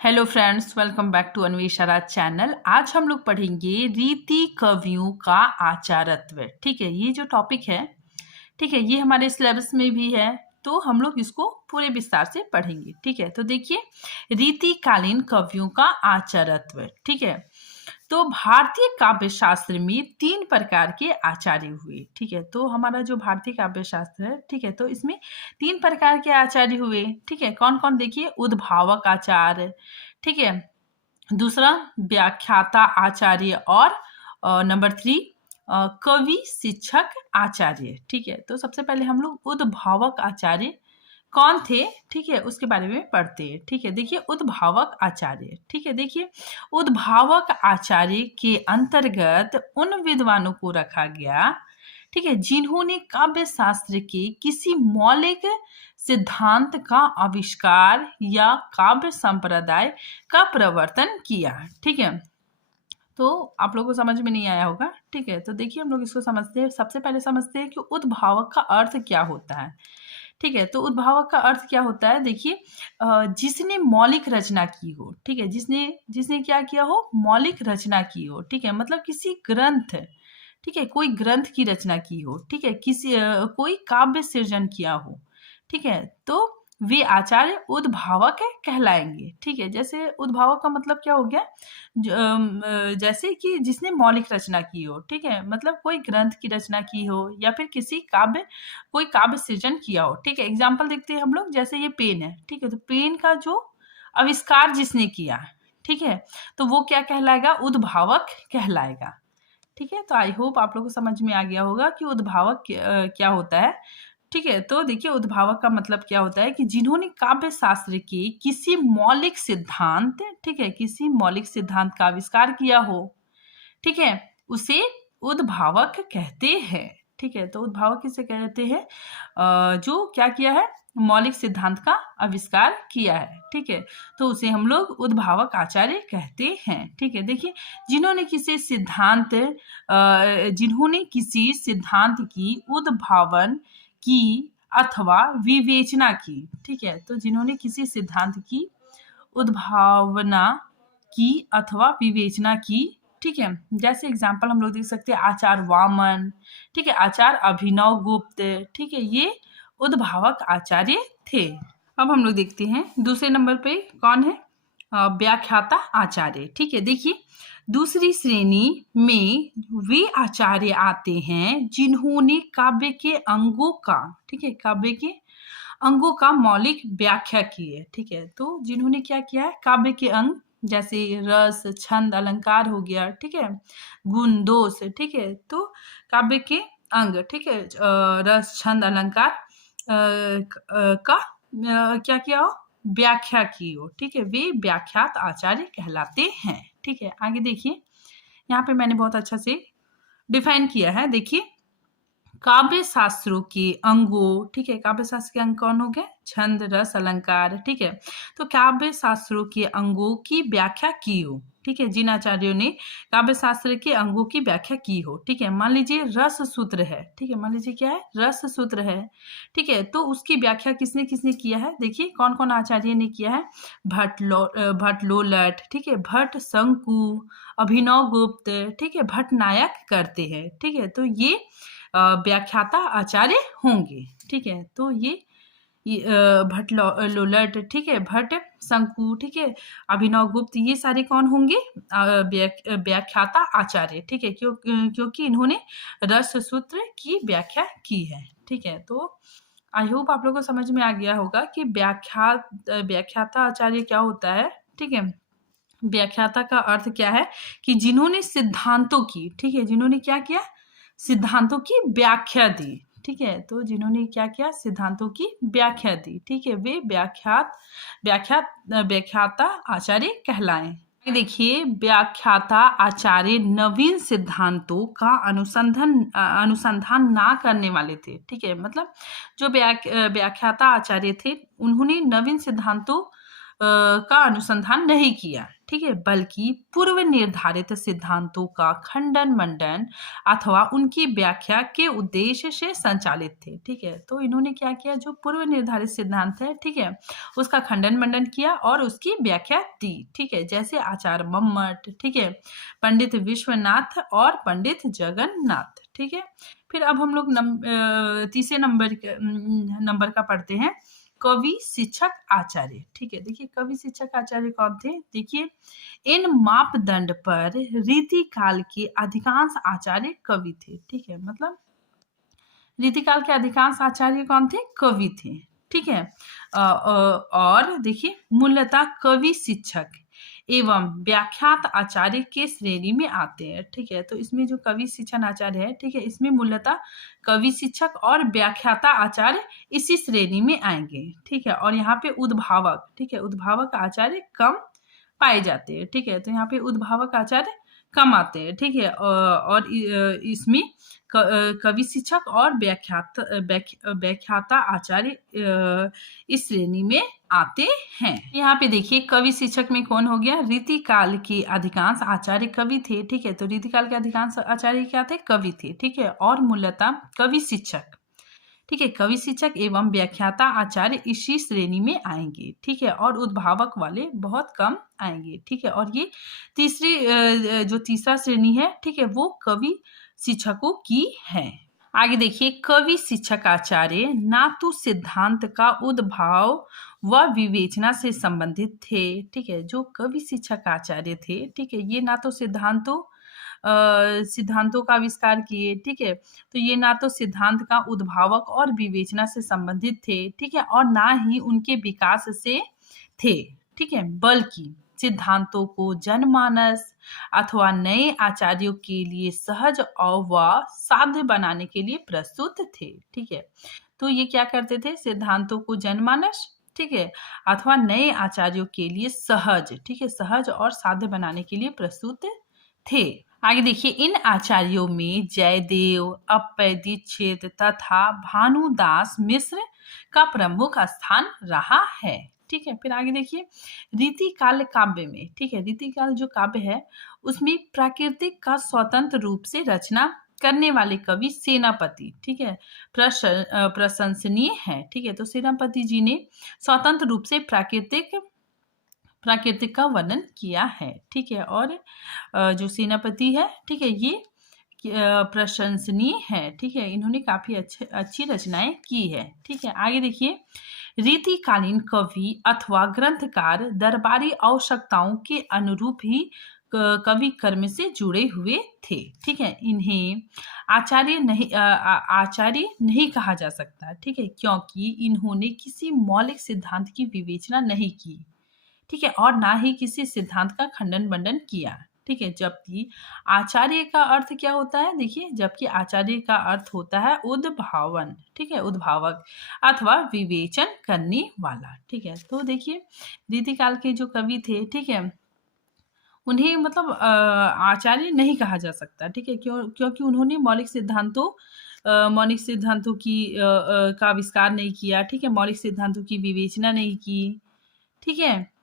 Hello friends, welcome back to अन्वेषारा channel. आज हम लोग पढ़ेंगे रीति कवियों का आचारत्व। ठीक है, ये जो टॉपिक है, ठीक है, ये हमारे सिलेबस में भी है, तो हम लोग इसको पूरे विस्तार से पढ़ेंगे। ठीक है, तो देखिए, रीतिकालीन कवियों का आचारत्व। ठीक है, तो भारतीय काव्य शास्त्र में 3 प्रकार के आचार्य हुए। ठीक है, तो हमारा जो भारतीय काव्य शास्त्र है, ठीक है, तो इसमें 3 प्रकार के आचार्य हुए। ठीक है, कौन कौन? देखिए, उद्भावक आचार्य, ठीक है, दूसरा व्याख्याता आचार्य, और नंबर 3 कवि शिक्षक आचार्य। ठीक है, तो सबसे पहले हम लोग उद्भावक आचार्य कौन थे, ठीक है, उसके बारे में पढ़ते हैं। ठीक है, देखिए, उद्भावक आचार्य। ठीक है, देखिए, उद्भावक आचार्य के अंतर्गत उन विद्वानों को रखा गया, ठीक है, जिन्होंने काव्य शास्त्र के किसी मौलिक सिद्धांत का आविष्कार या काव्य संप्रदाय का प्रवर्तन किया। ठीक है, तो आप लोगों को समझ में नहीं आया होगा। ठीक है, तो देखिए, हम लोग इसको समझते हैं। सबसे पहले समझते हैं कि उद्भावक का अर्थ क्या होता है। ठीक है, तो उद्भावक का अर्थ क्या होता है? देखिए, जिसने मौलिक रचना की हो। ठीक है, जिसने जिसने क्या किया हो? मौलिक रचना की हो। ठीक है, मतलब किसी ग्रंथ, ठीक है, कोई ग्रंथ की रचना की हो। ठीक है, किसी कोई काव्य सृजन किया हो। ठीक है, तो वे आचार्य उद्भावक कहलाएंगे। ठीक है, जैसे उद्भावक का मतलब क्या हो गया? जैसे कि जिसने मौलिक रचना की हो। ठीक है, मतलब कोई ग्रंथ की रचना की हो या फिर कोई काव्य सृजन किया हो। ठीक है, एग्जाम्पल देखते हैं हम लोग। जैसे ये पेन है, ठीक है, तो पेन का जो आविष्कार जिसने किया, ठीक है, तो वो क्या कहलाएगा? उद्भावक कहलाएगा। ठीक है, तो आई होप आप लोगों को समझ में आ गया होगा कि उद्भावक क्या होता है। ठीक है, तो देखिए, उद्भावक का मतलब क्या होता है कि जिन्होंने काव्य शास्त्र के किसी मौलिक सिद्धांत, ठीक है, किसी मौलिक सिद्धांत का आविष्कार किया हो, ठीक है, उसे उद्भावक कहते हैं। ठीक है, तो उद्भावक किसे कहते हैं? जो क्या किया है? मौलिक सिद्धांत का आविष्कार किया है। ठीक है, तो उसे हम लोग उद्भावक आचार्य कहते हैं। ठीक है, देखिए, जिन्होंने किसी सिद्धांत की उद्भावन की अथवा विवेचना की। ठीक है, तो जिन्होंने किसी सिद्धांत की उद्भावना की अथवा विवेचना की। ठीक है, जैसे एग्जाम्पल हम लोग देख सकते हैं आचार्य वामन, ठीक है, आचार्य अभिनव गुप्त, ठीक है, ये उद्भावक आचार्य थे। अब हम लोग देखते हैं दूसरे नंबर पे कौन है? व्याख्याता आचार्य। ठीक है, देखिए, दूसरी श्रेणी में वे आचार्य आते हैं जिन्होंने काव्य के अंगों का, ठीक है, काव्य के अंगों का मौलिक व्याख्या की है। ठीक है, तो जिन्होंने क्या किया है? काव्य के अंग, जैसे रस, छंद, अलंकार हो गया, ठीक है, गुण, दोष, ठीक है, तो काव्य के अंग, ठीक है, रस, छंद, अलंकार का क्या किया हो? व्याख्या की हो। ठीक है, वे व्याख्यात आचार्य कहलाते हैं। ठीक है, आगे देखिए, यहाँ पे मैंने बहुत अच्छा से डिफाइन किया है। देखिए, काव्य शास्त्रों के अंगों, ठीक है, काव्य शास्त्र के अंग कौन हो गए? छंद, रस, अलंकार। ठीक है, तो काव्य शास्त्रों के अंगों की व्याख्या की हो। ठीक है, जिन आचार्यों ने काव्य शास्त्र के अंगों की व्याख्या की हो। ठीक है, मान लीजिए रस सूत्र है। ठीक है, मान लीजिए क्या है? रस सूत्र है। ठीक है, तो उसकी व्याख्या किसने किसने किया है? देखिए, कौन कौन आचार्य ने किया है? भट्ट लोलट, ठीक है, भट्ट शंकु, अभिनव गुप्त, ठीक है, भट्ट नायक करते हैं। ठीक है, तो ये व्याख्याता आचार्य होंगे। ठीक है, तो ये भट्ट लोलट, ठीक है, भट्ट शंकु, ठीक है, अभिनव गुप्त, ये सारे कौन होंगे? व्याख्याता आचार्य। ठीक है, क्योंकि इन्होंने रस सूत्र की व्याख्या की है। ठीक है, तो आई होप आप लोगों को समझ में आ गया होगा कि व्याख्याता आचार्य क्या होता है। ठीक है, व्याख्याता का अर्थ क्या है? कि जिन्होंने सिद्धांतों की, ठीक है, जिन्होंने क्या किया? सिद्धांतों की व्याख्या दी। ठीक है, तो जिन्होंने क्या किया? सिद्धांतों की व्याख्या दी। ठीक है, वे व्याख्याता आचार्य कहलाएं। देखिए, व्याख्याता आचार्य नवीन सिद्धांतों का अनुसंधान ना करने वाले थे। ठीक है, मतलब जो व्याख्याता आचार्य थे, उन्होंने नवीन सिद्धांतों का अनुसंधान नहीं किया, ठीक है, बल्कि पूर्व निर्धारित सिद्धांतों का खंडन मंडन अथवा उनकी व्याख्या के उद्देश्य से संचालित थे, ठीक है। तो इन्होंने क्या किया, जो पूर्व निर्धारित सिद्धांत है, ठीक है, उसका खंडन मंडन किया और उसकी व्याख्या दी, ठीक है, जैसे आचार्य मम्मट, ठीक है, पंडित विश्वनाथ और पंडित जगन्नाथ, ठीक है। फिर अब हम लोग तीसरे नंबर का पढ़ते हैं, कवि शिक्षक आचार्य, ठीक है। देखिए कवि शिक्षक आचार्य कौन थे, देखिए इन मापदंड पर रीति काल के अधिकांश आचार्य कवि थे, ठीक है, मतलब रीतिकाल के अधिकांश आचार्य कौन थे, कवि थे, ठीक है। और देखिए मूलतः कवि शिक्षक एवं व्याख्यात आचार्य के श्रेणी में आते हैं, ठीक है। तो इसमें जो कवि शिक्षण आचार्य है, ठीक है, इसमें मूलतः कवि शिक्षक और व्याख्याता आचार्य इसी श्रेणी में आएंगे, ठीक है। और यहाँ पे उद्भावक, ठीक है, उद्भावक आचार्य कम पाए जाते हैं, ठीक है। तो यहाँ पे उद्भावक आचार्य कम आते हैं, ठीक है। और इसमें कवि शिक्षक और व्याख्याता आचार्य इस श्रेणी में आते हैं। यहाँ पे देखिए कवि शिक्षक में कौन हो गया, रीतिकाल के अधिकांश आचार्य कवि थे, ठीक है। तो रीतिकाल के अधिकांश आचार्य क्या थे, कवि थे, ठीक है। और मूलतः कवि शिक्षक, ठीक है, कवि शिक्षक एवं व्याख्याता आचार्य इसी श्रेणी में आएंगे, ठीक है। और उद्भावक वाले बहुत कम आएंगे, ठीक है। और ये जो तीसरा श्रेणी है, ठीक है, वो कवि शिक्षकों की है। आगे देखिए कवि शिक्षक आचार्य ना तो सिद्धांत का उद्भाव व विवेचना से संबंधित थे, ठीक है। जो कवि शिक्षक आचार्य थे, ठीक है, ये ना तो सिद्धांतों का आविष्कार किए, ठीक है। तो ये ना तो सिद्धांत का उद्भावक और विवेचना से संबंधित थे, ठीक है, और ना ही उनके विकास से थे, ठीक है, बल्कि सिद्धांतों को जनमानस अथवा नए आचार्यों के लिए सहज और व साध्य बनाने के लिए प्रस्तुत थे, ठीक है। तो ये क्या करते थे, सिद्धांतों को जनमानस, ठीक है, अथवा नए आचार्यों के लिए सहज, ठीक है, सहज और साध्य बनाने के लिए प्रस्तुत थे। आगे देखिए इन आचार्यों में जयदेव, अप्पय दीक्षित तथा भानुदास मिश्र का प्रमुख स्थान रहा है, ठीक है। फिर आगे देखिए रीतिकाल काव्य में, ठीक है, रीतिकाल जो काव्य है उसमें प्राकृतिक का स्वतंत्र रूप से रचना करने वाले कवि सेनापति, ठीक है, प्रशंसनीय है, ठीक है। तो सेनापति जी ने स्वतंत्र रूप से प्राकृतिक का वर्णन किया है, ठीक है। और जो सेनापति है, ठीक है, ये प्रशंसनीय है, ठीक है, इन्होंने काफी अच्छी रचनाएं की है, ठीक है। आगे देखिए रीतिकालीन कवि अथवा ग्रंथकार दरबारी आवश्यकताओं के अनुरूप ही कवि कर्म से जुड़े हुए थे, ठीक है। इन्हें आचार्य नहीं कहा जा सकता, ठीक है, क्योंकि इन्होंने किसी मौलिक सिद्धांत की विवेचना नहीं की, ठीक है, और ना ही किसी सिद्धांत का खंडन मंडन किया, ठीक है। जबकि आचार्य का अर्थ क्या होता है, देखिए जबकि आचार्य का अर्थ होता है उद्भावन, ठीक है, उद्भावक अथवा विवेचन करने वाला, ठीक है। तो देखिए रीतिकाल के जो कवि थे, ठीक है, उन्हें मतलब आचार्य नहीं कहा जा सकता, ठीक है, क्योंकि उन्होंने मौलिक सिद्धांतों की का आविष्कार नहीं किया, ठीक है, मौलिक सिद्धांतों की विवेचना नहीं की, ठीक है।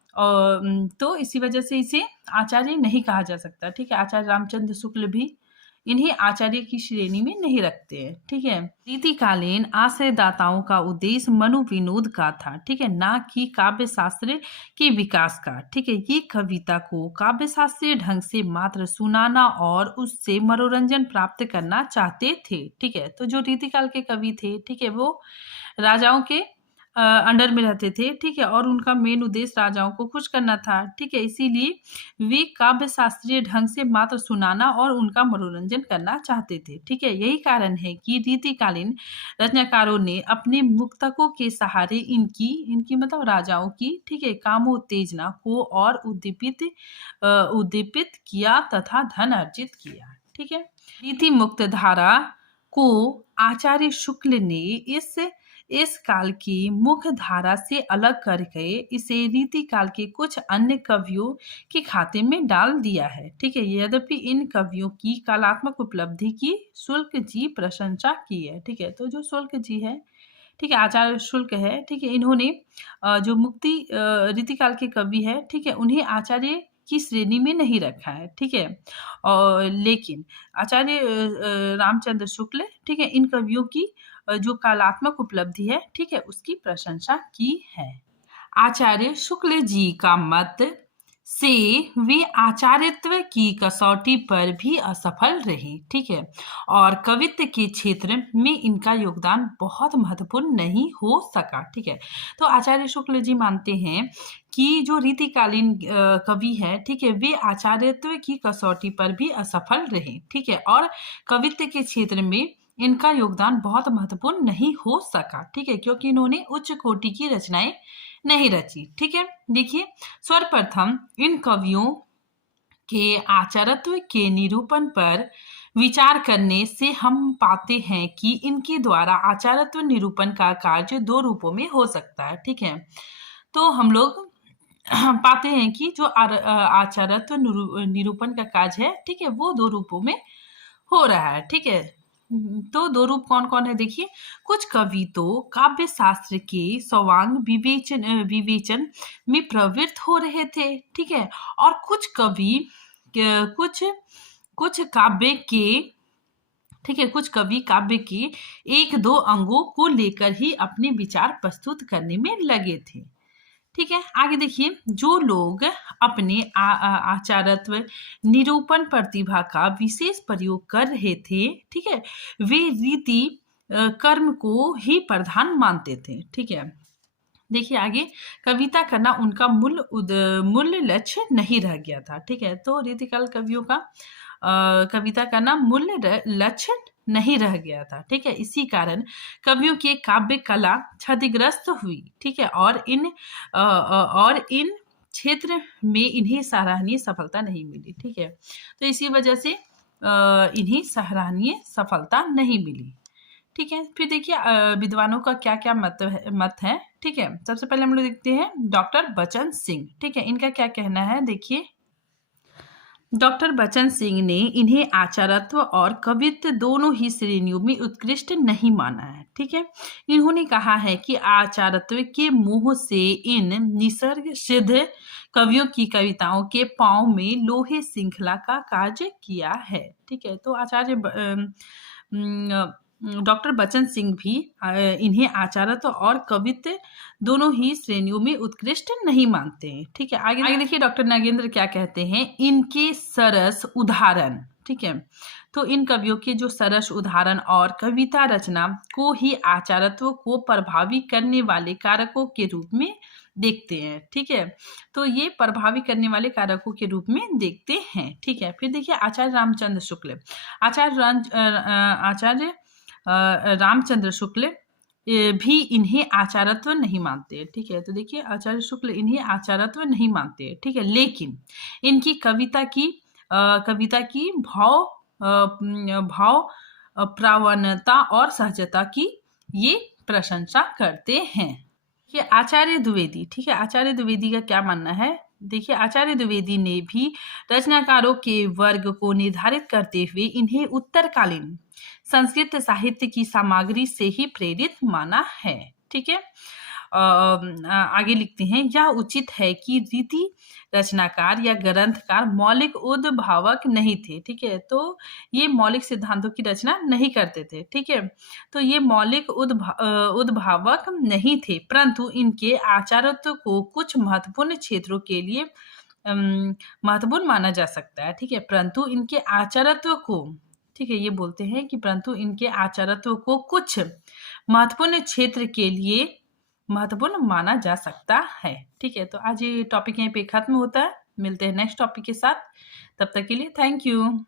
तो इसी वजह से इसे आचार्य नहीं कहा जा सकता, ठीक है। आचार्य रामचंद्र शुक्ल भी इन्हें आचार्य की श्रेणी में नहीं रखते हैं, ठीक है। रीतिकालीन आश्रयदाताओं का उद्देश्य मनोविनोद का था, ठीक है, ना कि काव्य शास्त्र के विकास का, ठीक है। ये कविता को काव्य शास्त्रीय ढंग से मात्र सुनाना और उससे मनोरंजन प्राप्त करना चाहते थे, ठीक है। तो जो रीतिकाल के कवि थे, ठीक है, वो राजाओं के अंडर में रहते थे, ठीक है, और उनका मेन उद्देश्य राजाओं को खुश करना था, ठीक है। इसीलिए वे काव्य शास्त्रीय ढंग से मात्र सुनाना और उनका मनोरंजन करना चाहते थे, ठीक है। यही कारण है कि रीतिकालीन रचनाकारों ने अपने मुक्तकों के सहारे इनकी मतलब राजाओं की, ठीक है, कामोत्तेजना को और उद्दीपित किया तथा धन अर्जित किया, ठीक है। रीति मुक्त धारा को आचार्य शुक्ल ने इस काल की मुख्य धारा से अलग करके इसे रीति काल के कुछ अन्य कवियों के खाते में डाल दिया है, ठीक है। यद्यपि इन कवियों की कलात्मक उपलब्धि की शुक्ल जी प्रशंसा की है, ठीक है। तो जो शुक्ल जी है, ठीक है, आचार्य शुक्ल है, ठीक है, इन्होंने जो मुक्ति रीतिकाल के कवि है, ठीक है, उन्हें आचार्य की श्रेणी में नहीं रखा है, ठीक है। और लेकिन आचार्य रामचंद्र शुक्ल, ठीक है, इन कवियों की जो कलात्मक उपलब्धि है, ठीक है, उसकी प्रशंसा की है। आचार्य शुक्ल जी का मत से वे आचार्यत्व की कसौटी पर भी असफल रहे, ठीक है, और कवित्व के क्षेत्र में इनका योगदान बहुत महत्वपूर्ण नहीं हो सका, ठीक है। तो आचार्य शुक्ल जी मानते हैं कि जो रीतिकालीन कवि है, ठीक है, वे आचार्यत्व की कसौटी पर भी असफल रहे, ठीक है, और कवित्व के क्षेत्र में इनका योगदान बहुत महत्वपूर्ण नहीं हो सका, ठीक है, क्योंकि इन्होंने उच्च कोटि की रचनाएं नहीं रची, ठीक है। देखिए, सर्वप्रथम इन कवियों के आचारत्व के निरूपण पर विचार करने से हम पाते हैं कि इनके द्वारा आचारत्व निरूपण का कार्य दो रूपों में हो सकता है, ठीक है। तो हम लोग पाते हैं कि जो आचारत्व निरूपण का कार्य है, ठीक है, वो दो रूपों में हो रहा है, ठीक है। तो दो रूप कौन कौन है, देखिए, कुछ कवि तो काव्य शास्त्र के स्वांग विवेचन में प्रवृत्त हो रहे थे, ठीक है, और कुछ कवि कुछ कुछ काव्य के ठीक है, कुछ कवि काव्य के एक दो अंगों को लेकर ही अपने विचार प्रस्तुत करने में लगे थे, ठीक है। आगे देखिए, जो लोग अपने आचारत्व निरूपण प्रतिभा का विशेष प्रयोग कर रहे थे, ठीक है, वे रीति कर्म को ही प्रधान मानते थे, ठीक है। देखिए आगे, कविता करना उनका मूल लक्ष्य नहीं रह गया था, ठीक है। तो रीतिकाल कवियों का कविता करना मूल्य लक्ष्य नहीं रह गया था, ठीक है। इसी कारण कवियों की काव्य कला क्षतिग्रस्त हुई, ठीक है, और इन क्षेत्र में इन्हें सराहनीय सफलता नहीं मिली, ठीक है। तो इसी वजह से इन्हें सराहनीय सफलता नहीं मिली, ठीक है। फिर देखिए, विद्वानों का क्या क्या मत है, ठीक है। सबसे पहले हम लोग देखते हैं डॉक्टर बचन सिंह, ठीक है, इनका क्या कहना है, देखिए। डॉक्टर बचन सिंह ने इन्हें आचारत्व और कवित्व दोनों ही श्रेणियों में उत्कृष्ट नहीं माना है, ठीक है। इन्होंने कहा है कि आचारत्व के मोह से इन निसर्ग सिद्ध कवियों की कविताओं के पांव में लोहे श्रृंखला का कार्य किया है, ठीक है। तो डॉक्टर बचन सिंह भी इन्हें आचारत्व और कवित्व दोनों ही श्रेणियों में उत्कृष्ट नहीं मानते हैं, ठीक है। आगे देखिए, डॉक्टर नागेंद्र क्या कहते हैं, इनके सरस उदाहरण, ठीक है। तो इन कवियों के जो सरस उदाहरण और कविता रचना को ही आचारत्व को प्रभावी करने वाले कारकों के रूप में देखते हैं, ठीक है। तो ये प्रभावी करने वाले कारकों के रूप में देखते हैं, ठीक है। फिर देखिए, आचार्य रामचंद्र शुक्ल, आचार्य रामचंद्र शुक्ल भी इन्हें आचारत्व नहीं मानते, ठीक है। तो देखिए, आचार्य शुक्ल इन्हें आचारत्व नहीं मानते, ठीक है, लेकिन इनकी कविता की भाव प्रावणता और सहजता की ये प्रशंसा करते हैं। ये आचार्य द्विवेदी, ठीक है, आचार्य द्विवेदी का क्या मानना है, देखिए, आचार्य द्विवेदी ने भी रचनाकारों के वर्ग को निर्धारित करते हुए इन्हें उत्तरकालीन संस्कृत साहित्य की सामग्री से ही प्रेरित माना है, ठीक है। आगे लिखते हैं, यह उचित है कि रीति रचनाकार या ग्रंथकार मौलिक उद्भावक नहीं थे, ठीक है। तो ये मौलिक सिद्धांतों की रचना नहीं करते थे, ठीक है। तो ये मौलिक उद्भावक नहीं थे, परंतु इनके आचारत्व को कुछ महत्वपूर्ण क्षेत्रों के लिए महत्वपूर्ण माना जा सकता है, ठीक है। परंतु इनके आचारत्व को, ठीक है, ये बोलते हैं कि परंतु इनके आचारत्व को कुछ महत्वपूर्ण क्षेत्र के लिए महत्वपूर्ण माना जा सकता है, ठीक है। तो आज ये टॉपिक यहीं पे खत्म होता है, मिलते हैं नेक्स्ट टॉपिक के साथ, तब तक के लिए थैंक यू।